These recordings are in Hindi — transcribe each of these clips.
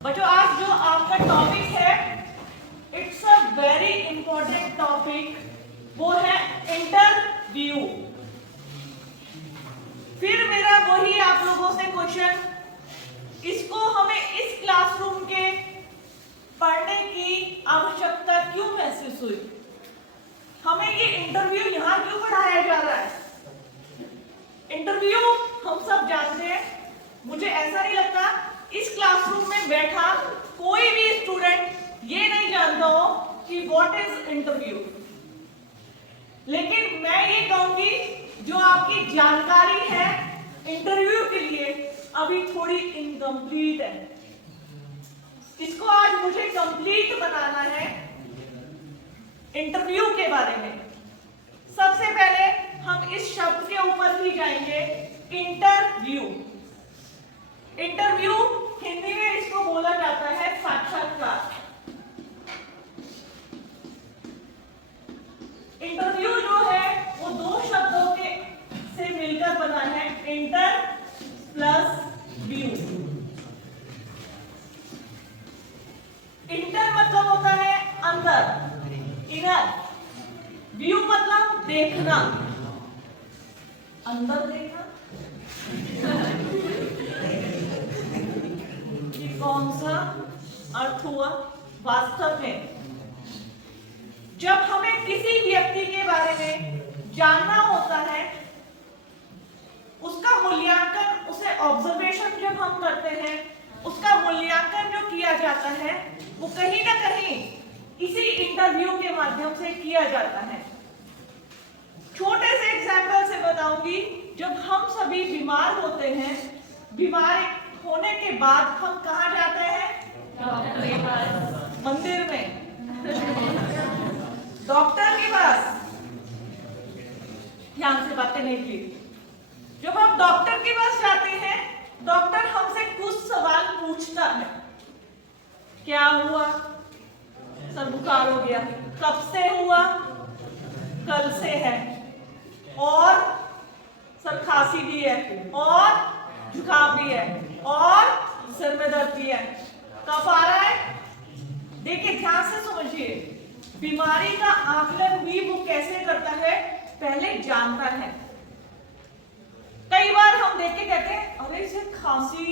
बच्चों आज जो आपका टॉपिक है it's a very important topic, वो है इंटरव्यू। फिर मेरा वही आप लोगों से क्वेश्चन, इसको हमें इस क्लासरूम के पढ़ने की आवश्यकता क्यों महसूस हुई? हमें ये इंटरव्यू यहाँ क्यों पढ़ाया जा रहा है? इंटरव्यू हम सब जानते हैं, मुझे ऐसा नहीं लगता इस क्लासरूम में बैठा कोई भी स्टूडेंट ये नहीं जानता हो कि व्हाट इज इंटरव्यू। लेकिन मैं ये कहूंगी जो आपकी जानकारी है इंटरव्यू के लिए अभी थोड़ी इनकम्प्लीट है, इसको आज मुझे कंप्लीट बनाना है इंटरव्यू के बारे में। सबसे पहले हम इस शब्द के ऊपर ही जाएंगे, इंटरव्यू। इंटरव्यू हिंदी में इसको बोला जाता है साक्षात्कार। इंटरव्यू जो है वो दो शब्दों के से मिलकर बना है, इंटर प्लस व्यू। इंटर मतलब होता है अंदर, इनर। व्यू मतलब देखना, अंदर देखना। ये कौन सा अर्थ हुआ? वास्तव में जब हमें किसी व्यक्ति के बारे में जानना होता है, उसका मूल्यांकन, उसे ऑब्जर्वेशन जब हम करते हैं, उसका मूल्यांकन जो किया जाता है वो कहीं ना कहीं इसी इंटरव्यू के माध्यम से किया जाता है। छोटे से एग्जाम्पल से बताऊंगी, जब हम सभी बीमार होते हैं, बीमार होने के बाद हम कहाँ जाते हैं? मंदिर में, डॉक्टर के पास। ध्यान से बातें नहीं की। जब हम डॉक्टर के पास जाते हैं, डॉक्टर हमसे कुछ सवाल पूछता है। क्या हुआ? सर बुखार हो गया। कब से हुआ? कल से है। और सर खांसी भी है, और जुकाम भी है, और सिर में दर्द भी है। कब आ रहा है? देखिए ध्यान से समझिए, बीमारी का आकलन भी वो कैसे करता है? पहले जानता है। कई बार हम देख के कहते हैं अरे इसे खांसी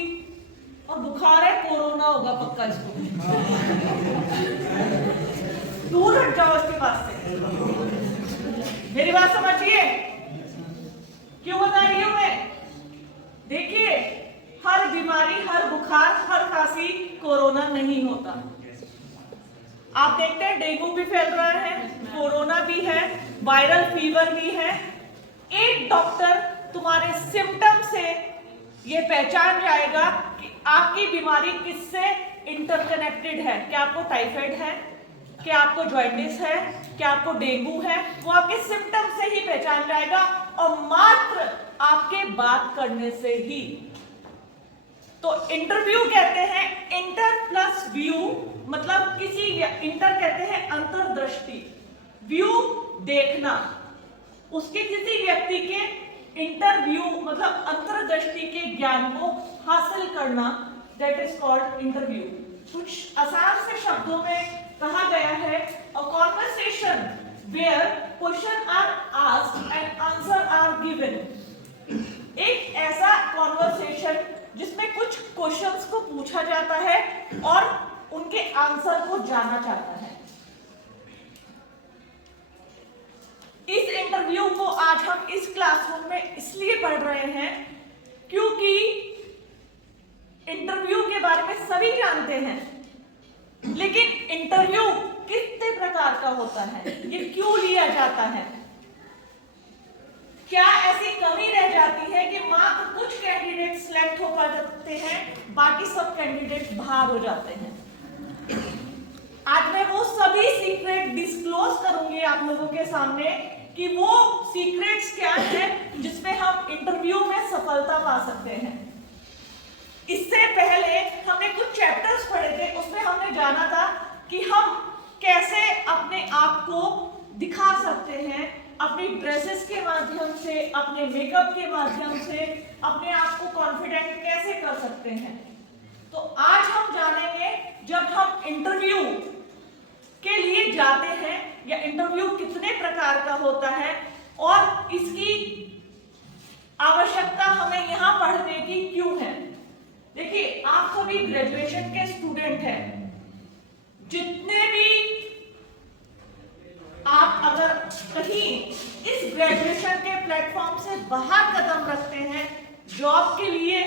और बुखार है, कोरोना होगा पक्का इसको, दूर हट जाओ इसके पास से। मेरी बात समझिए, क्यों बता रही हूं मैं? देखिए हर बीमारी, हर बुखार, हर खांसी कोरोना नहीं होता। आप देखते हैं डेंगू भी फैल रहा है, कोरोना भी है, वायरल फीवर भी है। एक डॉक्टर तुम्हारे सिम्टम से ये पहचान जाएगा कि आपकी बीमारी किससे इंटरकनेक्टेड है। क्या आपको टाइफाइड है? क्या आपको जॉन्डिस है? क्या आपको डेंगू है? वो आपके सिम्टम से ही पहचान जाएगा, और मात्र आपके बात करने से ही। तो इंटरव्यू कहते हैं इंटर प्लस व्यू, मतलब किसी, इंटर कहते हैं अंतर्दृष्टि, व्यू देखना। उसके किसी व्यक्ति के इंटरव्यू मतलब अंतर्दृष्टि के ज्ञान को हासिल करना, दैट इज कॉल्ड इंटरव्यू। कुछ आसान से शब्दों में कहा गया है, a conversation where question are asked and answer are given. एक ऐसा कॉन्वर्सेशन जिसमें कुछ क्वेश्चंस को पूछा जाता है और उनके आंसर को जाना चाहता है। इस इंटरव्यू को आज हम इस क्लासरूम में इसलिए पढ़ रहे हैं क्योंकि इंटरव्यू के बारे में सभी जानते हैं, लेकिन इंटरव्यू कितने प्रकार का होता है, ये क्यों लिया जाता है? क्या ऐसी कमी रह जाती है कि मात्र कुछ कैंडिडेट सिलेक्ट हो पाते हैं, बाकी सब कैंडिडेट बाहर हो जाते हैं? आज मैं वो सभी सीक्रेट डिस्क्लोज करूंगी आप लोगों के सामने कि वो सीक्रेट्स क्या है जिसमें हम इंटरव्यू में सफलता पा सकते हैं। इससे पहले हमने कुछ चैप्टर्स पढ़े थे, उसमें हमने जाना था कि हम कैसे अपने आप को दिखा सकते हैं, अपनी ड्रेसेस के माध्यम से, अपने मेकअप के माध्यम से अपने आप को कॉन्फिडेंट कैसे कर सकते हैं। तो आज हम जानेंगे जब हम इंटरव्यू के लिए जाते हैं या इंटरव्यू कितने प्रकार का होता है और इसकी आवश्यकता हमें यहां पढ़ने की क्यों है। देखिए, आप सभी ग्रेजुएशन के स्टूडेंट हैं। जितने भी आप अगर कहीं इस ग्रेजुएशन के प्लेटफॉर्म से बाहर कदम रखते हैं, जॉब के लिए,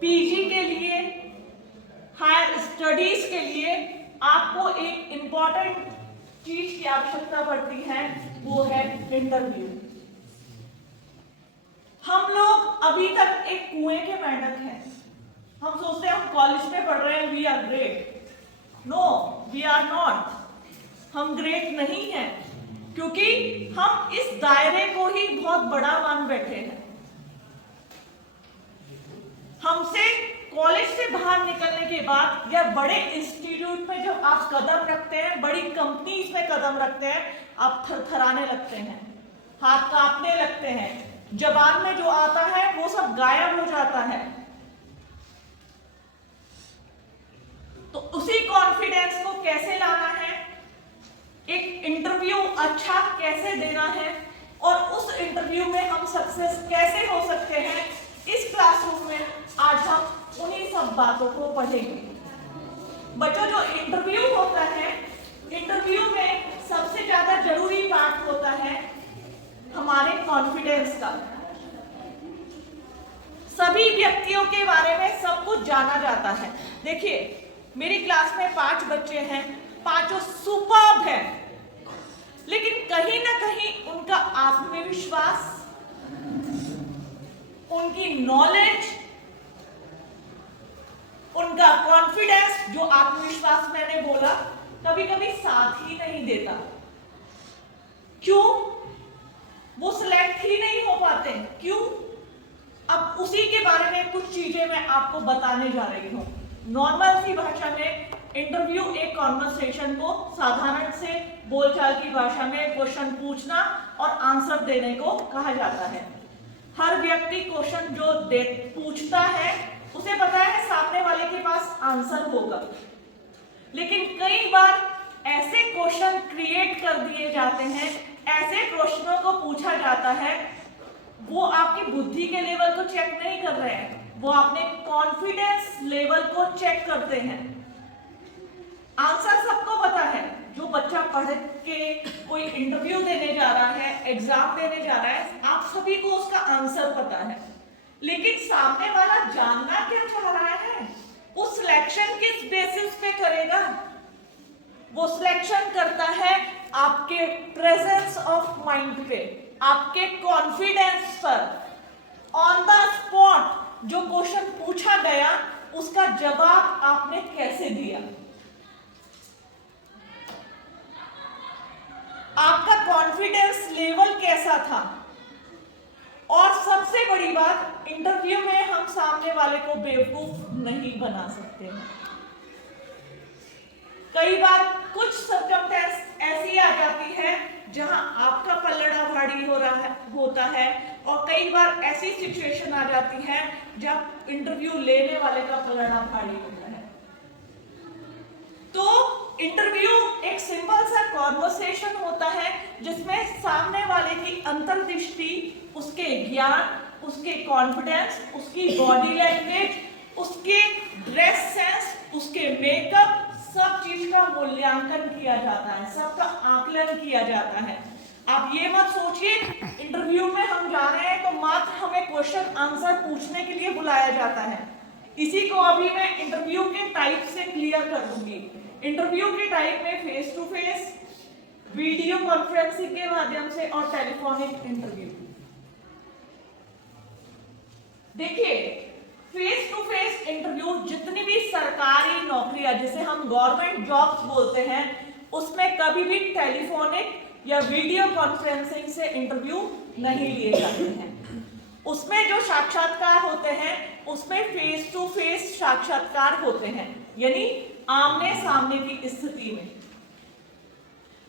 पीजी के लिए, हायर स्टडीज के लिए, आपको एक इंपॉर्टेंट चीज की आवश्यकता पड़ती है, वो है इंटरव्यू। हम लोग अभी तक एक कुएं के मेंढक हैं। हम सोचते हैं हम कॉलेज में पढ़ रहे हैं, we are great. No, we are not. हम ग्रेट नहीं हैं, क्योंकि हम इस दायरे को ही बहुत बड़ा मान बैठे हैं। हमसे कॉलेज से बाहर निकलने के बाद या बड़े इंस्टीट्यूट में जब आप कदम रखते हैं, बड़ी कंपनीज में कदम रखते हैं, आप थरथराने लगते हैं, हाथ कांपने लगते हैं, जबान में जो आता है वो सब गायब हो जाता है। तो उसी कॉन्फिडेंस को कैसे लाना है, एक इंटरव्यू अच्छा कैसे देना है और उस इंटरव्यू में हम सक्सेस कैसे हो सकते हैं, इस क्लासरूम में आज हम उन्हीं सब बातों को पढ़ेंगे। बच्चों, जो इंटरव्यू होता है, इंटरव्यू में सबसे ज्यादा जरूरी पार्ट होता है हमारे कॉन्फिडेंस का। सभी व्यक्तियों के बारे में सब कुछ जाना जाता है। देखिए, मेरी क्लास में 5 बच्चे हैं, पांचों सुपर्ब हैं, लेकिन कहीं ना कहीं उनका आत्मविश्वास, उनकी नॉलेज, उनका कॉन्फिडेंस, जो आत्मविश्वास मैंने बोला, कभी कभी साथ ही नहीं देता। क्यों? वो सिलेक्ट ही नहीं हो पाते। क्यों? अब उसी के बारे में कुछ चीजें मैं आपको बताने जा रही हूं। नॉर्मल सी भाषा में इंटरव्यू एक कॉन्वर्सेशन को, साधारण से बोलचाल की भाषा में क्वेश्चन पूछना और आंसर देने को कहा जाता है। हर व्यक्ति क्वेश्चन जो पूछता है उसे पता है सामने वाले के पास आंसर होगा, लेकिन कई बार ऐसे क्वेश्चन क्रिएट कर दिए जाते हैं, ऐसे प्रश्नों को पूछा जाता है, वो आपकी बुद्धि के लेवल को चेक नहीं कर रहे हैं, वो अपने कॉन्फिडेंस लेवल को चेक करते हैं। आंसर सबको पता है। जो बच्चा पढ़ के कोई इंटरव्यू देने जा रहा है, एग्जाम देने जा रहा है, आप सभी को उसका आंसर पता है, लेकिन सामने वाला जानना क्या चाह रहा है, वो सिलेक्शन किस बेसिस पे करेगा? वो सिलेक्शन करता है आपके प्रेजेंस ऑफ माइंड पे, आपके कॉन्फिडेंस पर। ऑन द स्पॉट जो क्वेश्चन पूछा गया उसका जवाब आपने कैसे दिया, आपका कॉन्फिडेंस लेवल कैसा था। और सबसे बड़ी बात, इंटरव्यू में हम सामने वाले को बेवकूफ नहीं बना सकते हैं। कई बार कुछ सर्कमस्टेंस ऐसी आ जाती है जहां आपका पल्लड़ा भारी होता है, और कई बार ऐसी सिचुएशन आ जाती है जब इंटरव्यू लेने वाले का पल्लड़ा भारी होता है। तो इंटरव्यू एक सिंपल सा कॉन्वर्सेशन होता है जिसमें सामने वाले की अंतर्दृष्टि, उसके ज्ञान, उसके कॉन्फिडेंस, उसकी बॉडी लैंग्वेज, उसके ड्रेस सेंस, उसके मेकअप, सब चीज का मूल्यांकन किया जाता है, सबका आकलन किया जाता है। आप ये मत सोचिए इंटरव्यू में हम जा रहे हैं तो मात्र हमें क्वेश्चन आंसर पूछने के लिए बुलाया जाता है। इसी को अभी मैं इंटरव्यू के टाइप से क्लियर कर दूंगी। इंटरव्यू के टाइप में face to face, video conferencing के माध्यम से और टेलीफोनिक इंटरव्यू। देखिए, फेस टू फेस इंटरव्यू जितनी भी सरकारी नौकरियां, जिसे हम गवर्नमेंट जॉब्स बोलते हैं, उसमें कभी भी टेलीफोनिक या वीडियो कॉन्फ्रेंसिंग से इंटरव्यू नहीं लिए जाते हैं। उसमें जो साक्षात्कार होते हैं उसमें फेस टू फेस साक्षात्कार होते हैं, यानी आमने सामने की स्थिति में।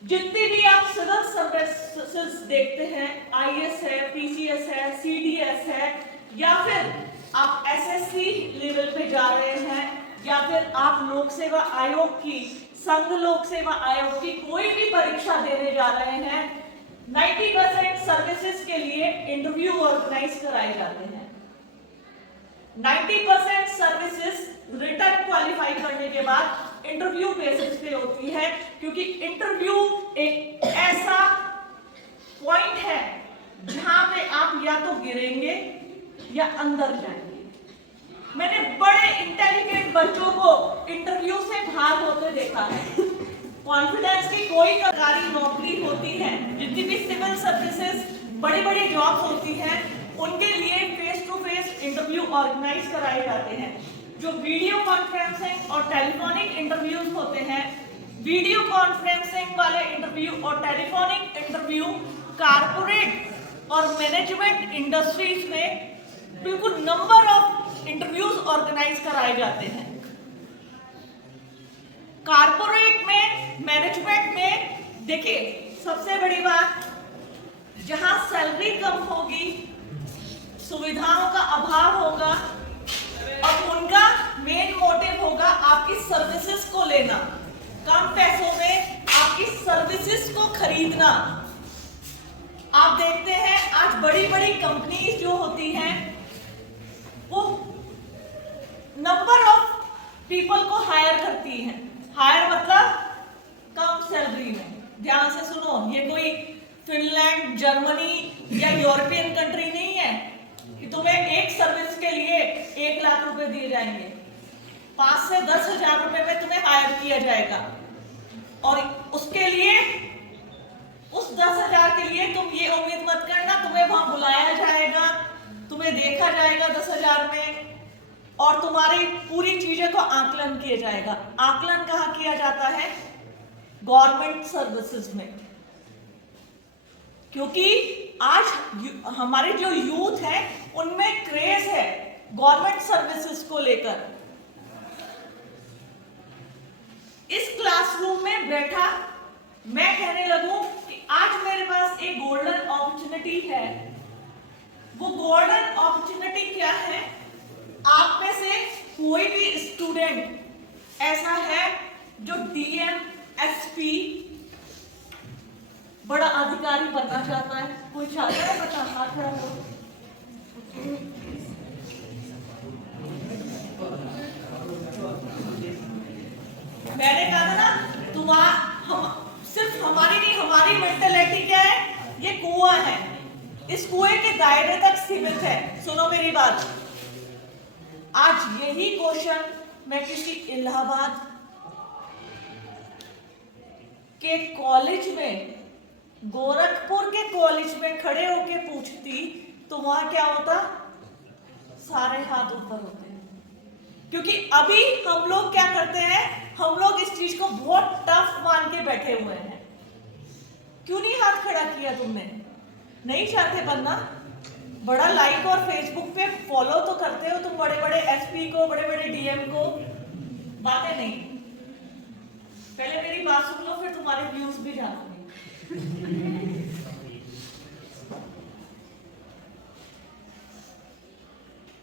जितनी भी आप सिविल सर्विसेज देखते हैं, आईएएस है, पीसीएस है, सीडीएस है, या फिर आप एसएससी लेवल पे जा रहे हैं, या फिर आप लोक सेवा आयोग की, संघ लोक सेवा आयोग की कोई भी परीक्षा देने जा रहे हैं, 90% सर्विसेज के लिए इंटरव्यू ऑर्गेनाइज कराए जाते हैं। 90% सर्विसेज रिटर्न क्वालिफाई करने के बाद इंटरव्यू बेसिस पे होती है, क्योंकि इंटरव्यू एक ऐसा पॉइंट है जहां पे आप या तो गिरेंगे या अंदर जाएंगे। मैंने बड़े इंटेलिजेंट बच्चों को इंटरव्यू से भाग होते देखा है। कॉन्फिडेंस की कोई सरकारी नौकरी होती है, जितनी भी सिविल सर्विसेज बड़ी बड़ी जॉब्स होती हैं, उनके लिए face to face interview organise कराए जाते हैं। जो वीडियो कॉन्फ्रेंसिंग और टेलीफोनिक इंटरव्यूज होते हैं, वीडियो कॉन्फ्रेंसिंग वाले इंटरव्यू और टेलीफोनिक इंटरव्यू कारपोरेट और मैनेजमेंट इंडस्ट्रीज में बिल्कुल नंबर ऑफ इंटरव्यूज ऑर्गेनाइज कराए जाते हैं। कारपोरेट में, मैनेजमेंट में देखिए सबसे बड़ी बात, जहां सैलरी कम होगी, सुविधाओं का अभाव होगा और उनका मेन मोटिव होगा आपकी सर्विसेज को लेना, कम पैसों में आपकी सर्विसेज को खरीदना। आप देखते हैं आज बड़ी बड़ी कंपनीज जो होती हैं वो नंबर ऑफ पीपल को हायर करती हैं। हायर मतलब कम सैलरी में। ध्यान से सुनो, ये कोई फिनलैंड, जर्मनी या यूरोपियन कंट्री नहीं है कि तुम्हें एक सर्विस के लिए 1 लाख रुपए दिए जाएंगे। 5 से 10 हजार रुपए में तुम्हें हायर किया जाएगा और उसके लिए, उस 10 हजार के लिए तुम ये उम्मीद मत करना तुम्हें वहां बुलाया जाएगा, तुम्हें देखा जाएगा 10 हजार में और तुम्हारी पूरी चीजें को आकलन किया जाएगा। आकलन कहाँ किया जाता है? गवर्नमेंट सर्विसेज में। क्योंकि आज हमारे जो यूथ है उनमें क्रेज है गवर्नमेंट सर्विसेज को लेकर। इस क्लासरूम में बैठा मैं कहने लगूं कि आज मेरे पास एक गोल्डन अपॉर्चुनिटी है। वो गोल्डन अपॉर्चुनिटी क्या है? आप में से कोई भी स्टूडेंट ऐसा है जो डीएम, एसपी, बड़ा अधिकारी बनना चाहता है? कोई चाहता है? बता, हाथ खड़ा करो। मैंने कहा था ना, सिर्फ हमारी नहीं, हमारी मेंटालिटी क्या है? ये कुआं है, इस कुएं के दायरे तक सीमित है। सुनो मेरी बात, आज यही क्वेश्चन मैं किसी इलाहाबाद के कॉलेज में, गोरखपुर के कॉलेज में खड़े होके पूछती तो वहां क्या होता? सारे हाथ ऊपर होते हैं। क्योंकि अभी हम लोग क्या करते हैं, हम लोग इस चीज को बहुत टफ मान के बैठे हुए हैं। क्यों नहीं हाथ खड़ा किया तुमने? नहीं चाहते बनना? बड़ा लाइक और फेसबुक पे फॉलो तो करते हो तुम बड़े बड़े एसपी को, बड़े बड़े डीएम को, बातें नहीं। पहले मेरी बात सुन लो, फिर तुम्हारे व्यूज भी जानोगे।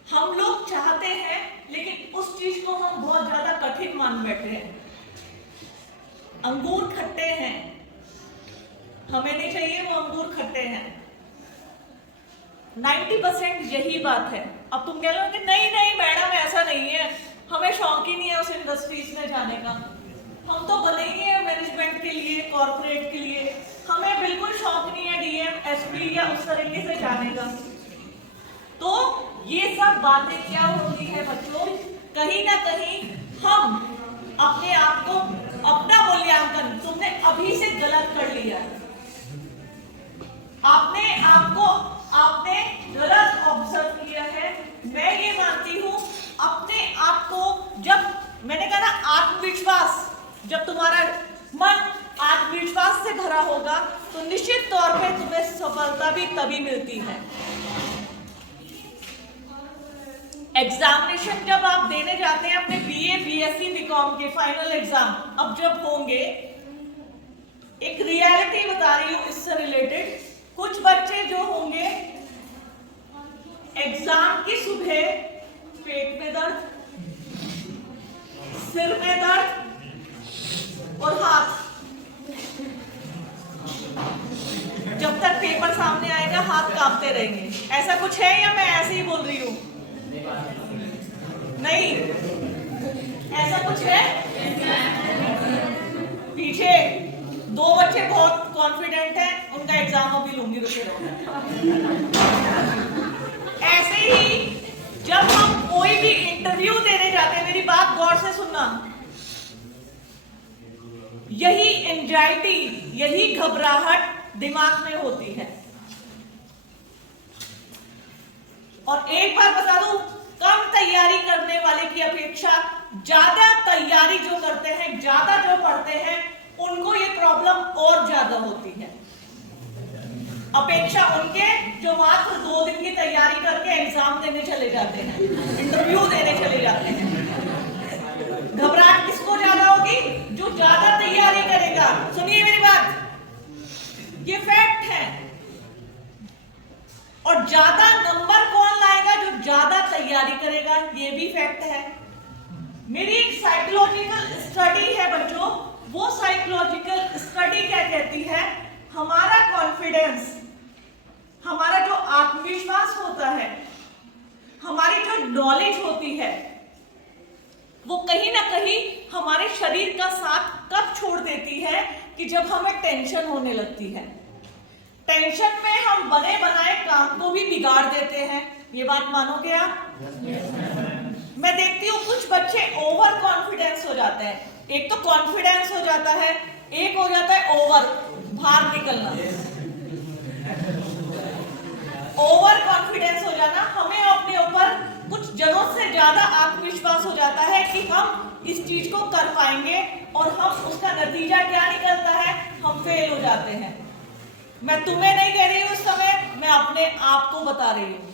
हम लोग चाहते हैं लेकिन उस चीज को हम बहुत ज्यादा कठिन मान बैठे हैं। अंगूर खट्टे हैं, हमें नहीं चाहिए वो अंगूर खट्टे हैं। 90% यही बात है। अब तुम कह लो कि नहीं नहीं मैडम ऐसा नहीं है, हमें शौक ही नहीं है उस इंडस्ट्रीज में जाने का, हम तो बने ही हैं मैनेजमेंट के लिए, कॉर्पोरेट के लिए, हमें बिल्कुल शौक नहीं है डीएम, एसपी या उस तरीके से जाने का। तो ये सब बातें क्या होती है बच्चों? कहीं ना कहीं हम अपने आप को, अपना मूल्यांकन तुमने अभी से गलत कर लिया है। आपने आपको आपने गलत ऑब्जर्व किया है। मैं ये मानती हूं अपने आप को, जब मैंने कहा ना आत्मविश्वास, जब तुम्हारा मन आत्मविश्वास से भरा होगा तो निश्चित तौर पे तुम्हें सफलता भी तभी मिलती है। एग्जामिनेशन जब आप देने जाते हैं अपने बीए, बीएससी, बीकॉम के फाइनल एग्जाम अब जब होंगे, एक रियलिटी बता रही हूं इससे रिलेटेड। कुछ बच्चे जो होंगे एग्जाम की सुबह पेट में दर्द, कुछ है या मैं ऐसे ही बोल रही हूँ? नहीं, ऐसा कुछ है? पीछे दो बच्चे बहुत कॉन्फिडेंट हैं, उनका एग्जाम अभी लूंगी, रुके रहो। ऐसे ही जब हम कोई भी इंटरव्यू देने जाते हैं, मेरी बात गौर से सुनना, यही एंजाइटी, यही घबराहट दिमाग में होती है। और एक बार बता दूं, कम तैयारी करने वाले की अपेक्षा ज्यादा तैयारी जो करते हैं, ज्यादा जो पढ़ते हैं, उनको ये प्रॉब्लम और ज्यादा होती है, अपेक्षा उनके जो मात्र 2 दिन की तैयारी करके एग्जाम देने चले जाते हैं, इंटरव्यू देने चले जाते हैं। घबराहट किसको ज्यादा होगी? जो ज्यादा तैयारी करेगा। सुनिए मेरी बात, ये फैक्ट है। और ज्यादा नंबर कौन लाएगा? जो ज्यादा तैयारी करेगा, ये भी फैक्ट है। मेरी एक साइकोलॉजिकल स्टडी है बच्चों, वो साइकोलॉजिकल स्टडी क्या कहती है? हमारा कॉन्फिडेंस, हमारा जो आत्मविश्वास होता है, हमारी जो नॉलेज होती है, वो कहीं ना कहीं हमारे शरीर का साथ कब छोड़ देती है? कि जब हमें टेंशन होने लगती है। टेंशन में हम बने बनाए काम को भी बिगाड़ देते हैं। ये बात मानोगे आप? मैं देखती हूँ कुछ बच्चे ओवर कॉन्फिडेंस हो जाते हैं। एक तो कॉन्फिडेंस हो जाता है, एक हो जाता है ओवर, बाहर निकलना। ओवर कॉन्फिडेंस हो जाना, हमें अपने ऊपर कुछ जरूरत से ज्यादा आत्मविश्वास हो जाता है कि हम इस चीज को कर पाएंगे, और हम उसका नतीजा क्या निकलता है? हम फेल हो जाते हैं। मैं तुम्हें नहीं कह रही हूँ उस समय, मैं अपने आप को बता रही हूँ।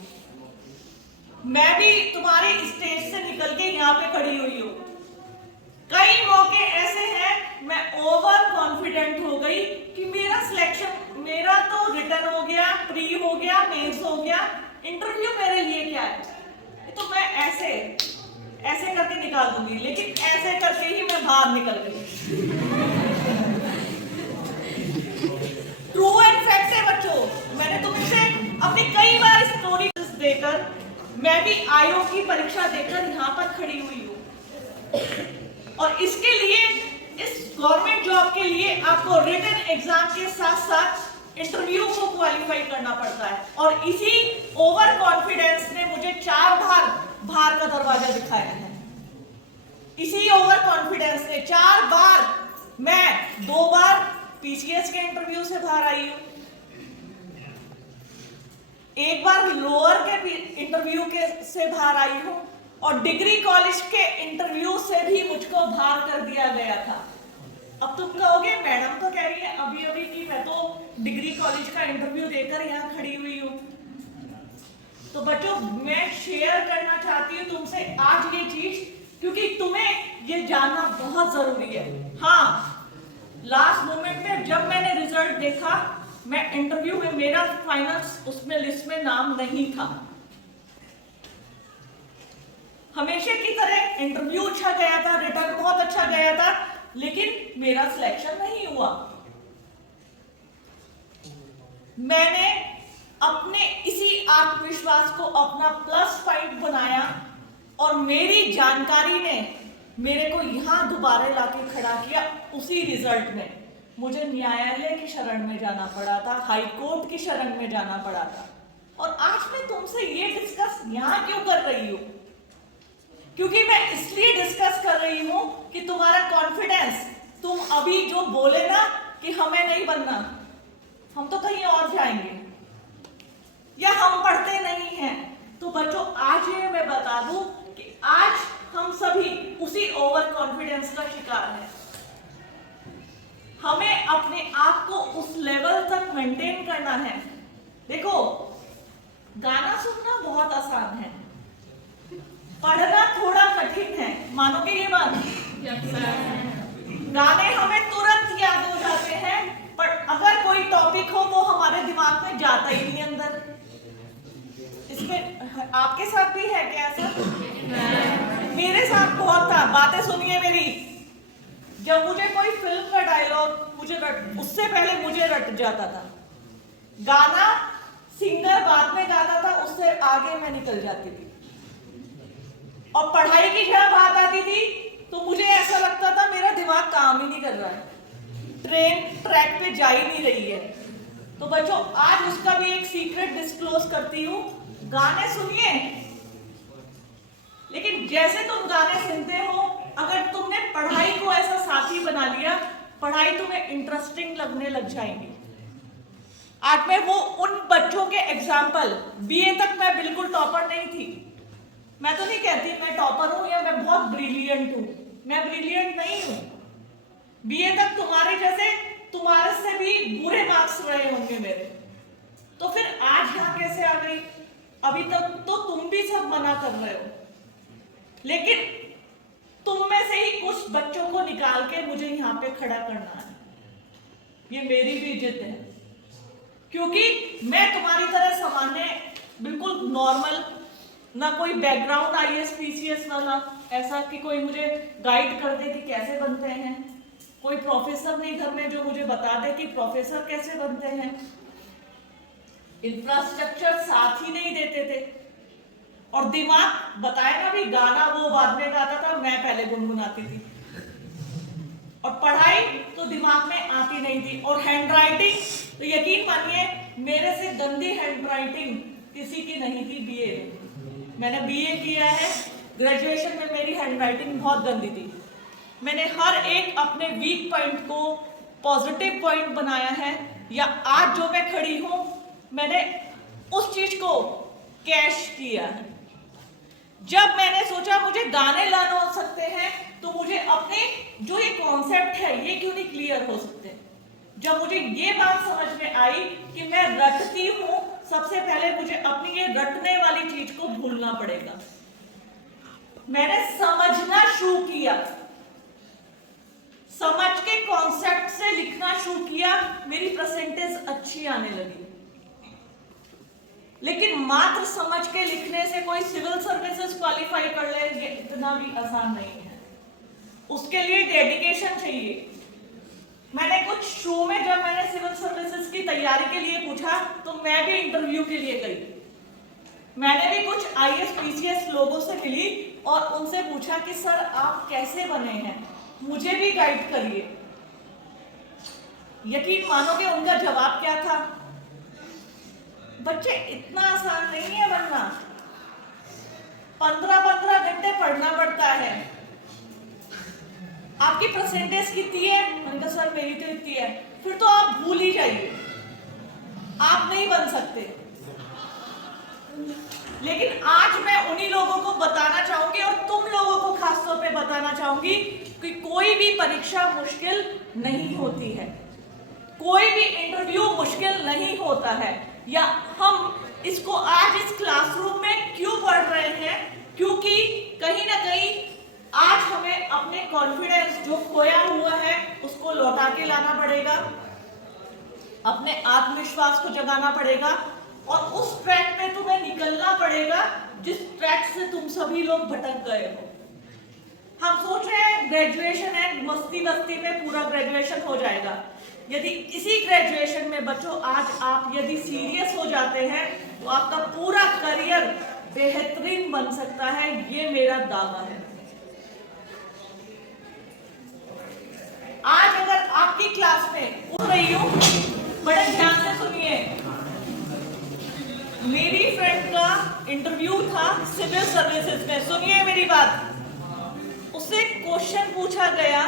मैं भी तुम्हारी स्टेज से निकल के यहाँ पे खड़ी हुई हूँ। कई मौके ऐसे हैं मैं ओवर कॉन्फिडेंट हो गई कि मेरा सिलेक्शन, मेरा तो रिटर्न हो गया, प्री हो गया, मेंस हो गया, इंटरव्यू मेरे लिए क्या है? तो मैं ऐसे करके निकाल दूंगी, लेकिन ऐसे करके ही मैं बाहर निकल गई। ट्रू एंड फैक्ट है बच्चों। मैंने तुमसे अपनी कई बार स्टोरी देकर, मैं भी आईओ की परीक्षा देकर यहाँ पर खड़ी हुई हूँ। और इसके लिए, इस गवर्नमेंट जॉब के लिए आपको रिटन एग्जाम के साथ साथ इंटरव्यू को क्वालिफाई करना पड़ता है। और इसी ओवर कॉन्फिडेंस ने मुझे 4 बार बाहर का दरवाजा दिखाया है। इसी ओवर कॉन्फिडेंस ने 4 बार, मैं 2 बार पीसीएस के इंटरव्यू से बाहर आई हूं, 1 बार लोअर के इंटरव्यू के से बाहर आई हूं, और डिग्री कॉलेज के इंटरव्यू से भी मुझको बाहर कर दिया गया था। अब तुम कहोगे मैडम तो कह रही है अभी अभी कि मैं तो डिग्री कॉलेज का इंटरव्यू देकर यहाँ खड़ी हुई हूँ। तो बच्चों, मैं शेयर करना चाहती हूँ तुमसे आज ये चीज, क्योंकि तुम्हें ये जानना बहुत जरूरी है। हाँ, लास्ट मोमेंट में जब मैंने रिजल्ट देखा, मैं इंटरव्यू में, मेरा फाइनल उसमें लिस्ट में नाम नहीं था। हमेशा की तरह इंटरव्यू अच्छा गया था, रिटर्न बहुत अच्छा गया था, लेकिन मेरा सिलेक्शन नहीं हुआ। मैंने अपने इसी आत्मविश्वास को अपना +5 बनाया, और मेरी जानकारी ने मेरे को यहां दोबारा लाके खड़ा किया। उसी रिजल्ट में मुझे न्यायालय की शरण में जाना पड़ा था, हाई कोर्ट की शरण में जाना पड़ा था। और आज मैं तुमसे ये डिस्कस यहां क्यों कर रही हूं? क्योंकि मैं इसलिए डिस्कस कर रही हूं कि तुम्हारा कॉन्फिडेंस, तुम अभी जो बोले ना कि हमें नहीं बनना, हम तो कहीं और जाएंगे, या हम पढ़ते नहीं हैं, तो बच्चों आज ये मैं बता दूं कि आज हम सभी उसी ओवर कॉन्फिडेंस का शिकार हैं। हमें अपने आप को उस लेवल तक मेंटेन करना है। देखो, गाना सुनना बहुत आसान है, पढ़ना थोड़ा कठिन है, मानोगे ये बात? गाने हमें तुरंत याद हो जाते हैं, पर अगर कोई टॉपिक हो वो हमारे दिमाग में जाता ही नहीं अंदर। इसमें आपके साथ भी है क्या ऐसा? मेरे साथ बहुत था। बातें सुनिए मेरी, जब मुझे कोई फिल्म का डायलॉग उससे पहले मुझे रट जाता था। गाना सिंगर बाद में गाता था उससे आगे मैं निकल जाती थी, और पढ़ाई की जब बात आती थी तो मुझे ऐसा लगता था मेरा दिमाग काम ही नहीं कर रहा है, ट्रेन ट्रैक पे जा ही नहीं रही है। तो बच्चों आज उसका भी एक सीक्रेट डिस्क्लोज करती हूँ, गाने सुनिए, लेकिन जैसे तुम गाने सुनते हो अगर तुमने पढ़ाई को ऐसा साथी बना लिया, पढ़ाई तुम्हें इंटरेस्टिंग लगने लग जाएंगी। आज मैं वो उन बच्चों के एग्जाम्पल, बीए तक मैं बिल्कुल टॉपर नहीं थी, मैं तो नहीं कहती मैं टॉपर हूं या मैं बहुत ब्रिलियंट हूं, मैं ब्रिलियंट नहीं हूं। बीए तक तुम्हारे से भी बुरे मार्क्स रहे होंगे मेरे, तो फिर आज यहाँ कैसे आ गई? अभी तक तो तुम भी सब मना कर रहे हो, लेकिन तुम में से ही कुछ बच्चों को निकाल के मुझे यहाँ पे खड़ा करना है, ये मेरी भी इज्जत है, क्योंकि मैं तुम्हारी तरह सामान्य बिल्कुल नॉर्मल, ना कोई बैकग्राउंड आईएएस पीसीएस वाला ऐसा कि कोई मुझे गाइड कर दे कि कैसे बनते हैं, कोई प्रोफेसर नहीं घर में जो मुझे बता दे कि प्रोफेसर कैसे बनते हैं, इंफ्रास्ट्रक्चर साथ ही नहीं देते थे, और दिमाग बताया ना भी गाना वो बाद में गाता था, मैं पहले गुनगुनाती थी, और पढ़ाई तो दिमाग में आती नहीं थी, और हैंडराइटिंग तो यकीन मानिए मेरे से गंदी हैंडराइटिंग किसी की नहीं थी। बीए में मैंने बीए किया है, ग्रेजुएशन में मेरी हैंडराइटिंग बहुत गंदी थी, मैंने हर एक अपने वीक पॉइंट को पॉजिटिव पॉइंट बनाया है, या आज जो मैं खड़ी हूं मैंने उस चीज को कैश किया है। जब मैंने सोचा मुझे गाने लाना हो सकते हैं तो मुझे अपने जो ये कॉन्सेप्ट है ये क्यों नहीं क्लियर हो सकते। जब मुझे ये बात समझ में आई कि मैं रटती हूं, सबसे पहले मुझे अपनी ये रटने वाली चीज को भूलना पड़ेगा। मैंने समझना शुरू किया, समझ के कॉन्सेप्ट से लिखना शुरू किया, मेरी परसेंटेज अच्छी आने लगी। लेकिन मात्र समझ के लिखने से कोई सिविल सर्विसेज क्वालिफाई कर ले ये इतना भी आसान नहीं है, उसके लिए डेडिकेशन चाहिए। मैंने कुछ शो में जब मैंने सिविल सर्विसेज की तैयारी के लिए पूछा तो मैं भी इंटरव्यू के लिए गई, मैंने भी कुछ आईएएस पीसीएस लोगों से मिली और उनसे पूछा कि सर आप कैसे बने हैं, मुझे भी गाइड करिए। यकीन मानोगे उनका जवाब क्या था? बच्चे इतना आसान नहीं है बनना, 15-15 घंटे पढ़ना पड़ता है। आपकी परसेंटेज कितनी है? मैंने कहा सर मेरी तो इतनी है। फिर तो आप भूल ही जाइए, आप नहीं बन सकते। लेकिन आज मैं उन्हीं लोगों को बताना चाहूंगी और तुम लोगों को खासतौर पे बताना चाहूंगी कि कोई भी परीक्षा मुश्किल नहीं होती है, कोई भी इंटरव्यू मुश्किल नहीं होता है। या हम इसको आज इस क्लासरूम में क्यों पढ़ रहे हैं? क्योंकि कहीं ना कहीं आज हमें अपने कॉन्फिडेंस जो खोया हुआ है उसको लौटा के लाना पड़ेगा, अपने आत्मविश्वास को जगाना पड़ेगा और उस ट्रैक पे तुम्हें निकलना पड़ेगा जिस ट्रैक से तुम सभी लोग भटक गए हो। हम सोच रहे हैं ग्रेजुएशन है, मस्ती मस्ती में पूरा ग्रेजुएशन हो जाएगा। यदि इसी ग्रेजुएशन में बच्चों आज आप यदि सीरियस हो जाते हैं तो आपका पूरा करियर बेहतरीन बन सकता है, ये मेरा दावा है। आज अगर आपकी क्लास में उठ रही हूं, बड़े ध्यान से सुनिए, मेरी फ्रेंड का इंटरव्यू था सिविल सर्विसेज में, सुनिए मेरी बात। उससे क्वेश्चन पूछा गया,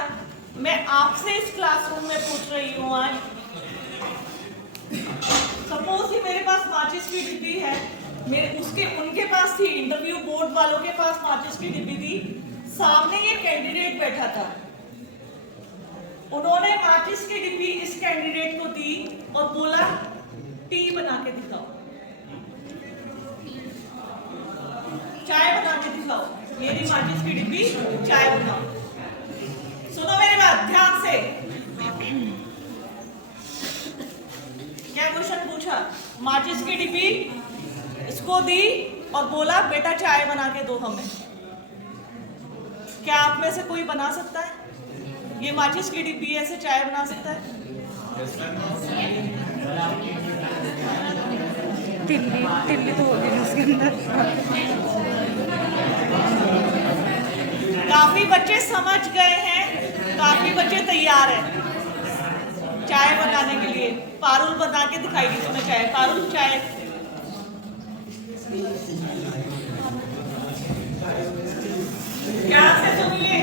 मैं आपसे इस क्लासरूम में पूछ रही हूं आज, सपोज कि मेरे पास माचिस की डिब्बी है, उनके पास थी, इंटरव्यू बोर्ड वालों के पास माचिस की डिब्बी थी, सामने ये कैंडिडेट बैठा था, उन्होंने माचिस की डिब्बी इस कैंडिडेट को दी और बोला टी बना के दिखाओ, चाय बना के दिखाओ, मेरी माचिस की डिब्बी चाय बनाओ। सुनो मेरी बात ध्यान से, क्या क्वेश्चन पूछा? माचिस की डिब्बी इसको दी और बोला बेटा चाय बना के दो हमें। क्या आप में से कोई बना सकता है? ये माचिस की डिब्बी ऐसे चाय बना सकता है? तिल्ली तिल्ली तो होगी ना उसके अंदर। काफी बच्चे समझ गए हैं, काफी बच्चे तैयार हैं चाय बनाने के लिए। पारुल बना के दिखाएगी तुम्हें चाय। पारुल चाय। ध्यान से सुनिए।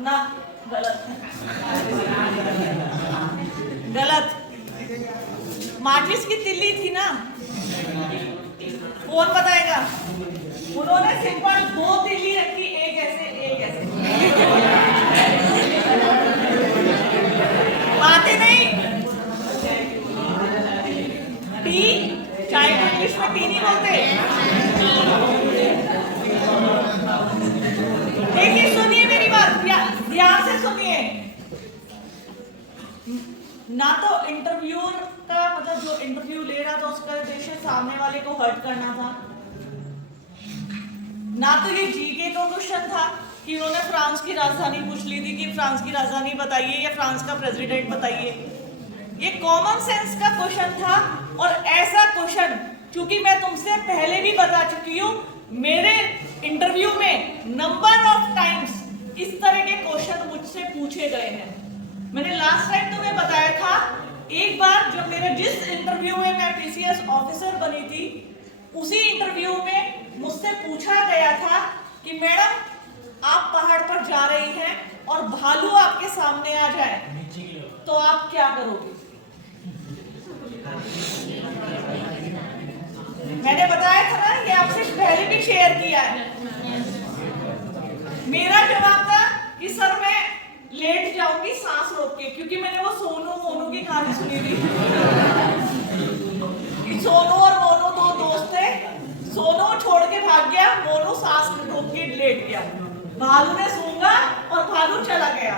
ना गलत गलत। माचिस की तिल्ली थी ना, कौन बताएगा? उन्होंने सिंपल 2 तिल्ली रखी, एक ऐसे एक ऐसे। बातें नहीं। टी चाय को इंग्लिश में टी नहीं बोलते। देखिए सुनिए मेरी बात, ध्यान से सुनिए। ना तो इंटरव्यूअर का मतलब जो इंटरव्यू ले रहा था उसका उद्देश्य सामने वाले को हर्ट करना था, ना तो ये जीके का क्वेश्चन था कि उन्होंने फ्रांस की राजधानी पूछ ली थी कि फ्रांस की राजधानी बताइए या फ्रांस का प्रेसिडेंट बताइए। ये कॉमन सेंस का क्वेश्चन था। और ऐसा क्वेश्चन चूंकि मैं तुमसे पहले भी बता चुकी हूं, मेरे इंटरव्यू में नंबर ऑफ टाइम्स इस तरह के क्वेश्चन मुझसे पूछे गए हैं। मैंने लास्ट टाइम तुम्हें बताया था, एक बार जब मेरे जिस इंटरव्यू में मैं पीसीएस ऑफिसर बनी थी, उसी इंटरव्यू में मुझसे पूछा गया था कि मैडम आप पहाड़ पर जा रही हैं और भालू आपके सामने आ जाए तो आप क्या करोगे? मैंने बताया था ना, ये आपसे पहले भी शेयर किया है। मेरा जवाब था कि सर मैं लेट जाऊंगी सांस रोक के, क्योंकि मैंने वो सोनू मोनू की कहानी सुनी थी कि सोनू और मोनू 2 दोस्त थे। सोनू छोड़ के भाग गया, मोनू सांस रोक के लेट गया। भालू ने सूंघा और भालू चला गया।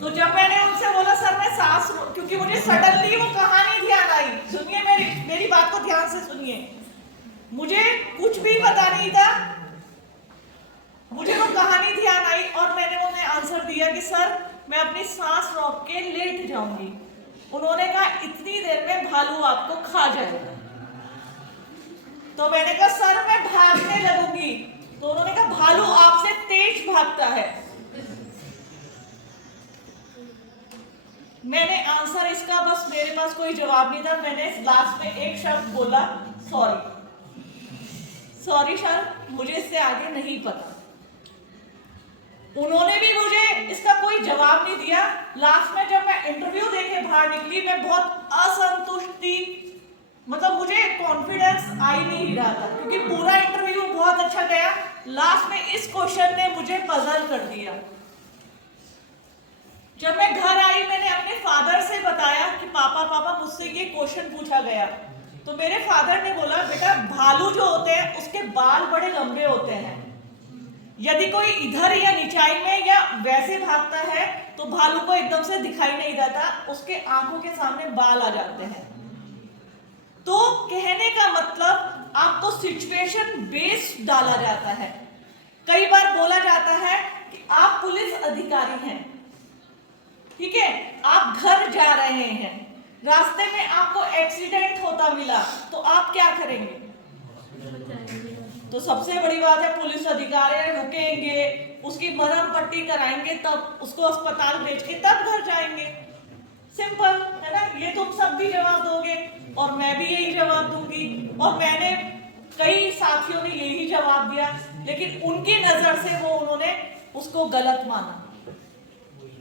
तो जब मैंने उनसे बोला सर मैं सांस, क्योंकि मुझे सडनली वो कहानी ध्यान आई। सुनिए मेरी बात को ध्यान से सुनिए। मुझे कुछ भी पता नहीं था, मुझे वो कहानी ध्यान आई और मैंने उन्हें आंसर दिया कि सर मैं अपनी सांस रोक के लेट जाऊंगी। उन्होंने कहा इतनी देर में भालू आपको खा जाएगा। तो मैंने कहा सर मैं भागने लगूंगी। तो उन्होंने कहा भालू आपसे तेज भागता है। मैंने आंसर इसका, बस मेरे पास कोई जवाब नहीं था। मैंने लास्ट में एक शब्द बोला, सॉरी सर मुझे इससे आगे नहीं पता। उन्होंने भी मुझे इसका कोई जवाब नहीं दिया। लास्ट में जब मैं इंटरव्यू देके बाहर निकली, मैं बहुत असंतुष्ट थी। मतलब मुझे कॉन्फिडेंस आ ही नहीं रहा था, क्योंकि पूरा इंटरव्यू बहुत अच्छा गया। लास्ट में इस क्वेश्चन ने मुझे पजल कर दिया। जब मैं घर आई, मैंने अपने फादर से बताया कि पापा मुझसे ये क्वेश्चन पूछा गया। तो मेरे फादर ने बोला बेटा भालू जो होते हैं उसके बाल बड़े लंबे होते हैं। यदि कोई इधर या निचाई में या वैसे भागता है तो भालू को एकदम से दिखाई नहीं देता, उसके आंखों के सामने बाल आ जाते हैं। तो कहने का मतलब आपको सिचुएशन बेस्ड डाला जाता है। कई बार बोला जाता है कि आप पुलिस अधिकारी हैं, ठीक है, आप घर जा रहे हैं, रास्ते में आपको एक्सीडेंट होता मिला तो आप क्या करेंगे? तो सबसे बड़ी बात है पुलिस अधिकारी रुकेंगे, उसकी मरहम पट्टी कराएंगे, तब उसको अस्पताल भेज के तब घर जाएंगे। सिंपल है ना? ये तुम सब भी जवाब दोगे और मैं भी यही जवाब दूंगी। और मैंने कई साथियों ने यही जवाब दिया, लेकिन उनकी नजर से उन्होंने उसको गलत माना।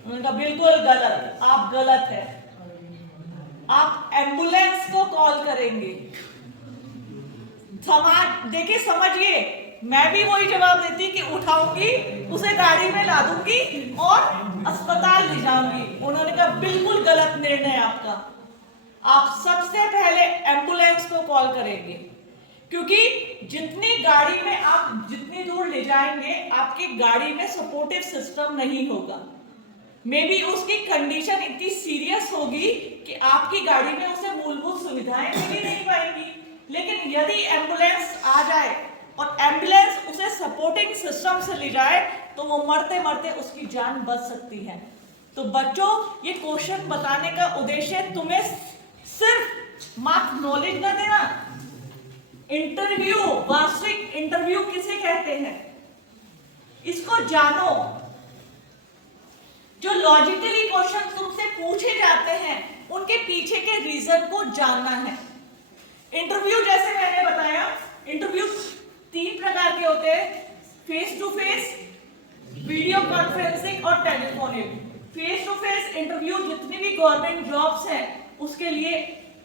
उन्होंने कहा बिल्कुल गलत, आप गलत है, आप एम्बुलेंस को कॉल करेंगे। देखिए समझिए, मैं भी वही जवाब देती कि उठाऊंगी, उसे गाड़ी में ला दूंगी और अस्पताल ले जाऊंगी। उन्होंने कहा बिल्कुल गलत निर्णय आपका, आप सबसे पहले एम्बुलेंस को कॉल करेंगे, क्योंकि जितनी गाड़ी में आप जितनी दूर ले जाएंगे आपकी गाड़ी में सपोर्टिव सिस्टम नहीं होगा। मे बी उसकी कंडीशन इतनी सीरियस होगी कि आपकी गाड़ी में उसे मूलभूत सुविधाएं मिल ही नहीं पाएंगी। लेकिन यदि एम्बुलेंस आ जाए और एम्बुलेंस उसे सपोर्टिंग सिस्टम से ले जाए तो वो मरते मरते उसकी जान बच सकती है। तो बच्चों, ये क्वेश्चन बताने का उद्देश्य तुम्हें सिर्फ मात्र नॉलेज न देना। इंटरव्यू, वास्तविक इंटरव्यू किसे कहते हैं, इसको जानो। जो लॉजिकली क्वेश्चन तुमसे पूछे जाते हैं उनके पीछे के रीजन को जानना है। इंटरव्यू जैसे मैंने बताया, इंटरव्यू 3 प्रकार के होते हैं, face to face, video conferencing और telephonic. Face to face interview जितनी भी गवर्नमेंट जॉब्स हैं उसके लिए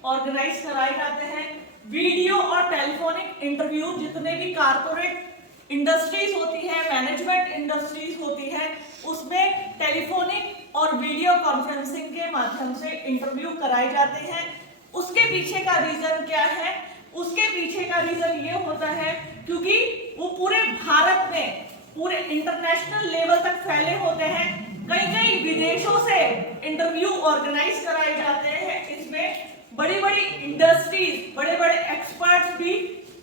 ऑर्गेनाइज कराए जाते हैं। वीडियो और टेलीफोनिक इंटरव्यू जितने भी कारपोरेट इंडस्ट्रीज होती है, मैनेजमेंट इंडस्ट्रीज होती है, उसमें टेलीफोनिक और वीडियो कॉन्फ्रेंसिंग के माध्यम से इंटरव्यू कराए जाते हैं। उसके पीछे का रीजन क्या है? उसके पीछे का रीजन ये होता है क्योंकि वो पूरे भारत में, पूरे इंटरनेशनल लेवल तक फैले होते हैं। कई कई विदेशों से इंटरव्यू ऑर्गेनाइज कराए जाते हैं। इसमें बड़ी बड़ी इंडस्ट्रीज, बड़े बड़े एक्सपर्ट्स भी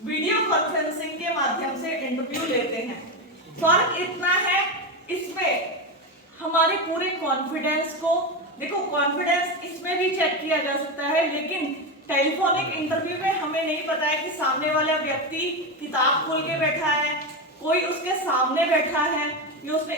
वीडियो कॉन्फ्रेंसिंग के माध्यम से इंटरव्यू लेते हैं। फर्क इतना है, इसमें हमारे पूरे कॉन्फिडेंस को, देखो कॉन्फिडेंस इसमें भी चेक किया जा सकता है, लेकिन टेलीफोनिक इंटरव्यू में हमें नहीं पता है कि सामने वाला व्यक्ति किताब खोल के बैठा है, कोई उसके सामने बैठा है, ये उसने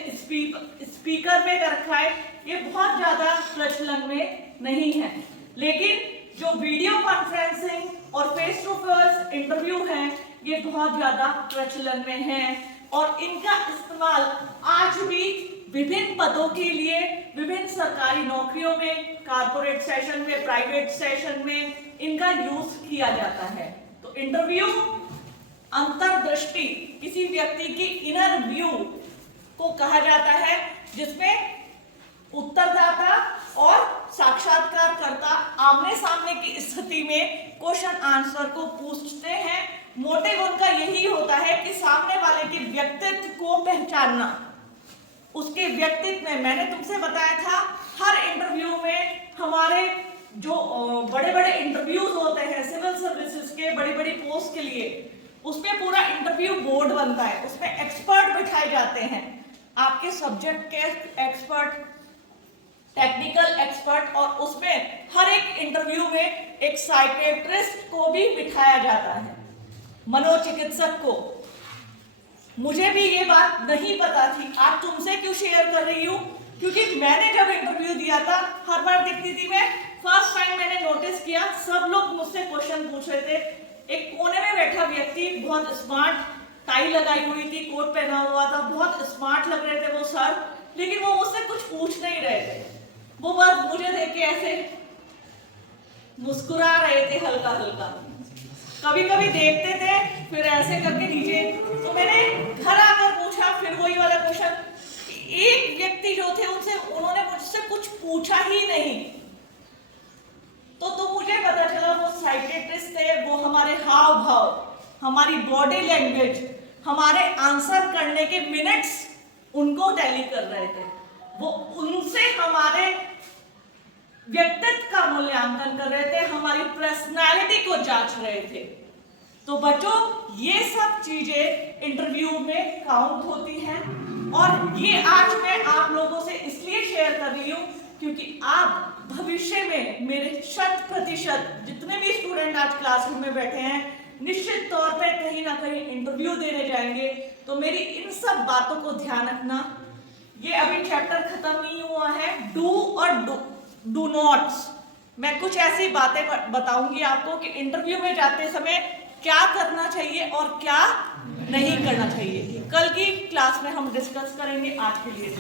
स्पीकर में कर रखा है, ये बहुत ज्यादा प्रचलन में नहीं है। लेकिन जो वीडियो कॉन्फ्रेंसिंग और फेस टू फेस इंटरव्यू है ये बहुत ज्यादा प्रचलन में है और इनका इस्तेमाल आज भी विभिन्न पदों के लिए, विभिन्न सरकारी नौकरियों में, कारपोरेट सेशन में, प्राइवेट सेशन में इनका यूज किया जाता है। तो इंटरव्यू अंतर्दृष्टि, किसी व्यक्ति की इनर व्यू को कहा जाता है, जिसमें उत्तरदाता और साक्षात्कारकर्ता आमने सामने की स्थिति में क्वेश्चन आंसर को पूछते हैं। मोटिव उनका यही होता है कि सामने वाले के व्यक्तित्व को पहचानना, उसके व्यक्तित्व में। मैंने तुमसे बताया था हर इंटरव्यू में हमारे जो बड़े बड़े इंटरव्यूज होते हैं सिविल सर्विसेज के, बड़ी बड़ी पोस्ट के लिए, उसमें पूरा इंटरव्यू बोर्ड बनता है, उसमें एक्सपर्ट बिठाए जाते हैं, आपके सब्जेक्ट के एक्सपर्ट, टेक्निकल एक्सपर्ट, और उसमें हर एक इंटरव्यू में एक साइकियाट्रिस्ट को भी बिठाया जाता है, मनोचिकित्सक को। मुझे भी ये बात नहीं पता थी, आज तुमसे क्यों शेयर कर रही हूँ, क्योंकि मैंने जब इंटरव्यू दिया था, हर बार देखती थी मैं, फर्स्ट टाइम मैंने नोटिस किया सब लोग मुझसे क्वेश्चन पूछ रहे थे। एक कोने में बैठा व्यक्ति, बहुत स्मार्ट, टाई लगाई हुई थी, कोट पहना हुआ था, बहुत स्मार्ट लग रहे थे वो सर, लेकिन वो मुझसे कुछ पूछ नहीं रहे थे, वो बस मुझे देख के ऐसे मुस्कुरा रहे थे हल्का हल्का, कभी कभी देखते थे फिर ऐसे करके नीचे। तो मैंने घर आकर पूछा फिर वही वाला क्वेश्चन, एक व्यक्ति जो थे उनसे, उन्होंने मुझसे कुछ पूछा ही नहीं। तो मुझे पता चला वो साइकियाट्रिस्ट थे, वो हमारे हाव भाव, हमारी बॉडी लैंग्वेज, हमारे आंसर करने के मिनट्स उनको टैली कर रहे थे, वो उनसे हमारे व्यक्तित्व का मूल्यांकन कर रहे थे, हमारी पर्सनालिटी को जांच रहे थे। तो बच्चों, ये सब चीजें इंटरव्यू में काउंट होती हैं और ये आज मैं आप लोगों से इसलिए शेयर कर रही हूं क्योंकि आप भविष्य में, मेरे 100% जितने भी स्टूडेंट आज क्लासरूम में बैठे हैं, निश्चित तौर पे कहीं ना कहीं इंटरव्यू देने जाएंगे। तो मेरी इन सब बातों को ध्यान रखना। ये अभी चैप्टर खत्म नहीं हुआ है, डू और डू नॉट्स। मैं कुछ ऐसी बातें बताऊंगी आपको कि इंटरव्यू में जाते समय क्या करना चाहिए और क्या नहीं करना चाहिए। कल की क्लास में हम डिस्कस करेंगे। आज के लिए